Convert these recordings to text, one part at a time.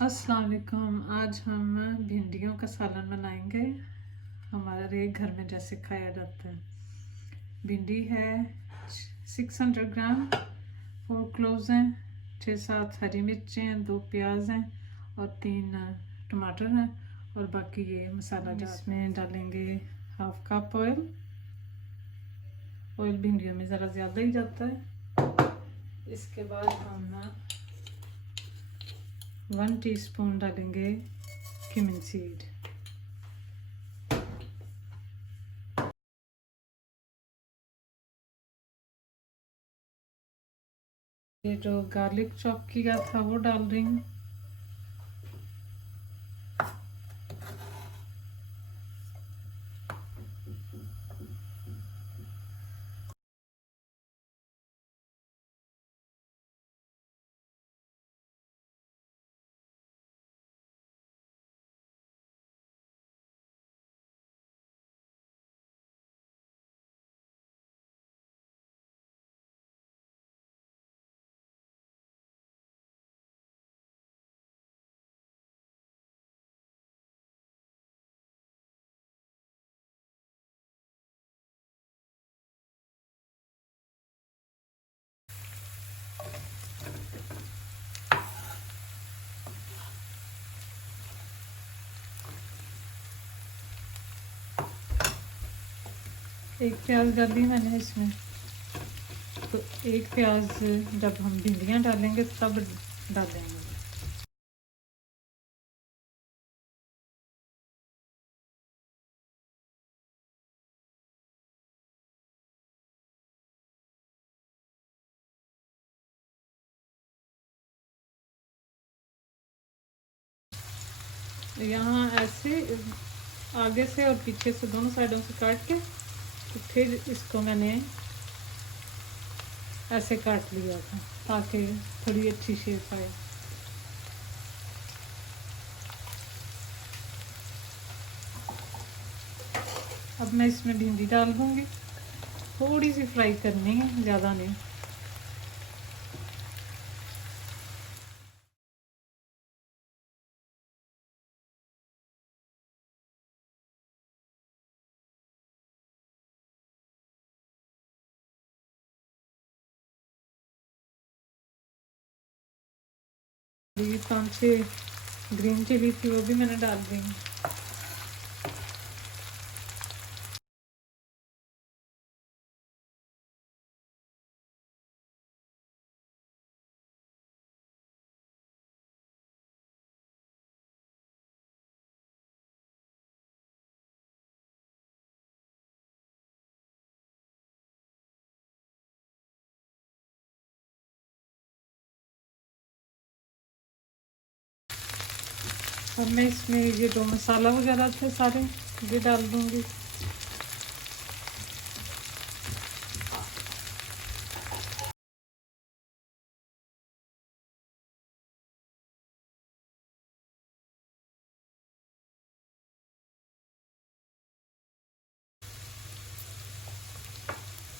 अस्सलाम वालेकुम। आज हम भिंडियों का सालन बनाएंगे हमारे घर में जैसे खाया जाता है। भिंडी है 600 ग्राम, 4 क्लोव्स हैं, 6-7 हरी मिर्चें हैं, 2 प्याज हैं और 3 टमाटर हैं और बाकी ये मसाला इसमें डालेंगे। Half cup oil. ऑयल भिंडियों में ज़रा ज़्यादा ही जाता है। इसके बाद हम 1 टीस्पून डालेंगे क्यूमिन सीड। ये जो गार्लिक चॉप किया था वो डाल रही हूँ। एक प्याज डाली मैंने इसमें, तो एक प्याज जब हम भिंडियाँ डालेंगे तब डालेंगे। यहाँ ऐसे आगे से और पीछे से दोनों साइडों से काट के तो फिर इसको मैंने ऐसे काट लिया था ताकि थोड़ी अच्छी शेप आए। अब मैं इसमें भिंडी डाल दूँगी। थोड़ी सी फ्राई करनी है, ज़्यादा नहीं। ये 5-6 ग्रीन चिली थी, वो भी मैंने डाल दी। अब मैं इसमें ये जो मसाला वगैरह थे सारे ये डाल दूँगी।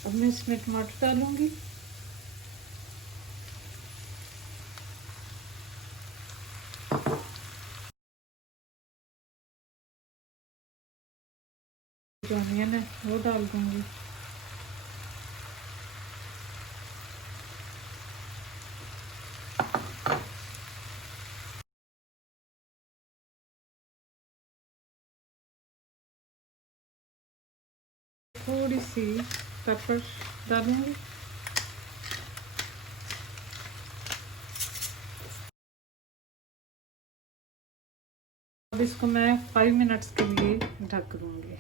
अब मैं इसमें टमाटर डालूँगी। जो अनियन है वो डाल दूँगी। थोड़ी सी पेपर डालूँगी। अब इसको मैं 5 मिनट्स के लिए ढक दूँगी।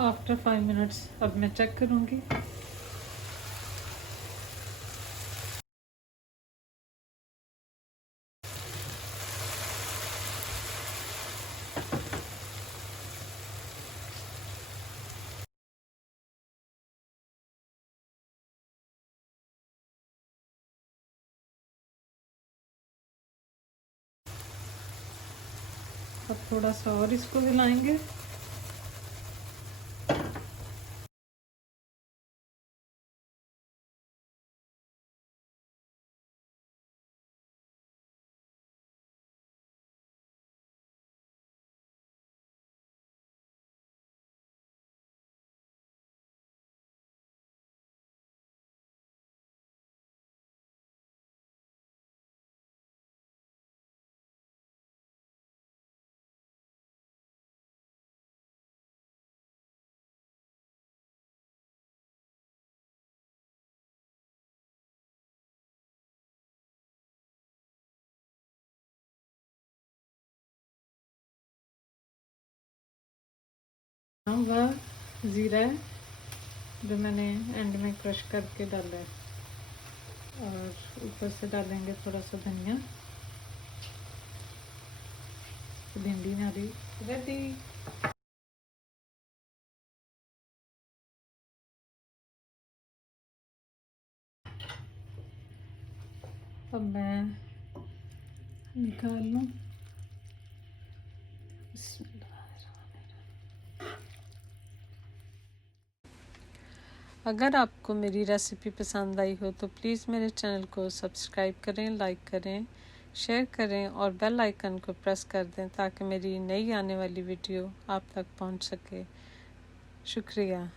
आफ्टर 5 मिनट्स अब मैं चेक करूँगी। अब थोड़ा सा और इसको हिलाएंगे। हुआ ज़ीरा है जो मैंने एंड में क्रश करके डाला है, और ऊपर से डालेंगे थोड़ा सा धनिया। भिंडी हमारी रेडी। अब मैं निकाल लूँ। अगर आपको मेरी रेसिपी पसंद आई हो तो प्लीज़ मेरे चैनल को सब्सक्राइब करें, लाइक करें, शेयर करें और बेल आइकन को प्रेस कर दें ताकि मेरी नई आने वाली वीडियो आप तक पहुंच सके। शुक्रिया।